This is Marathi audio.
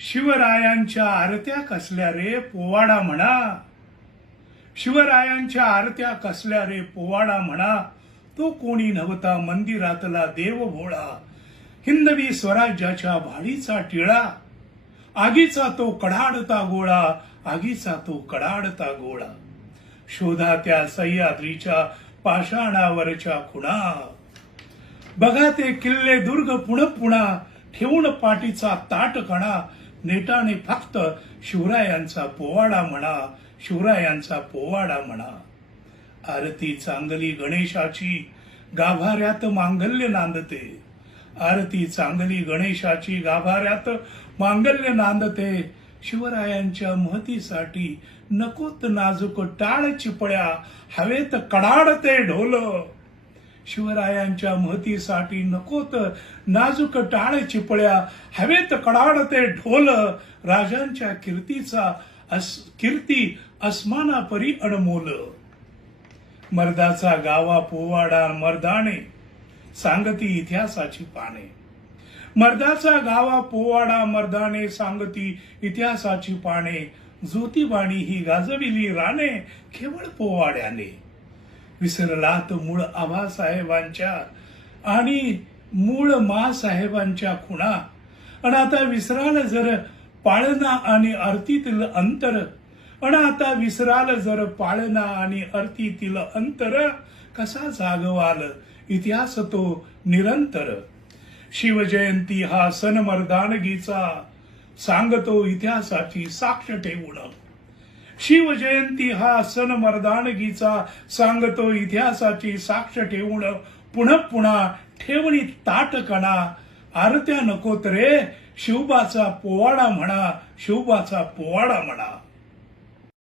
शिवरायांच्या आरत्या कसल्या रे पोवाडा म्हणा, शिवरायांच्या आरत्या कसल्या रे पोवाडा म्हणा, तो कोणी नव्हता मंदिरातला देव भोळा, हिंदवी स्वराज्याच्या भाडीचा टिळा, आगीचा तो कडाडता गोळा, आगीचा तो कडाडता गोळा, शोधा त्या सह्याद्रीच्या पाषाणावरच्या खुणा, बघा ते किल्ले दुर्ग पुण पुणा, ठेवून पाठीचा ताटकणा, नेटाने फक्त शिवरायांचा पोवाडा म्हणा, शिवरायांचा पोवाडा म्हणा. आरती चांगली गणेशाची गाभाऱ्यात मांगल्य नांदते, आरती चांगली गणेशाची गाभाऱ्यात मांगल्य नांदते, शिवरायांच्या महतीसाठी नकोत नाजूक टाळ चिपळ्या, हवेत कडाडते ढोल, शिवरायांच्या महतीसाठी नकोत नाजूक टाळ चिपळ्या, हवेत कडाडते ढोल, राजांच्या कीर्ती अस्मानापरी अनमोल, मर्दाचा गावा पोवाडा मर्दाने सांगती इतिहासाची पाने, मर्दाचा गावा पोवाडा मर्दाने सांगती इतिहासाची पाने, ज्योतिबाणी ही गाजविली राणे केवळ पोवाड्याने, विसरलात मूळ आबासाहेबांच्या आणि मूळ मासाहेबांच्या खुणा, आणि आता विसराल जर पाळणा आणि आरतीतील अंतर, आणि आता विसराल जर पाळणा आणि आरतीतील अंतर, कसा जागवाल इतिहास तो निरंतर, शिवजयंती हा सण मर्दानगीचा सांगतो इतिहासाची साक्ष ठेवून, शिवजयंती हा सण मर्दानगीचा सांगतो इतिहासाची साक्ष ठेवून, पुन्हा पुन्हा ठेवणी ताटकणा, आरत्या नकोत रे शिवबाचा पोवाडा म्हणा, शिवबाचा पोवाडा म्हणा.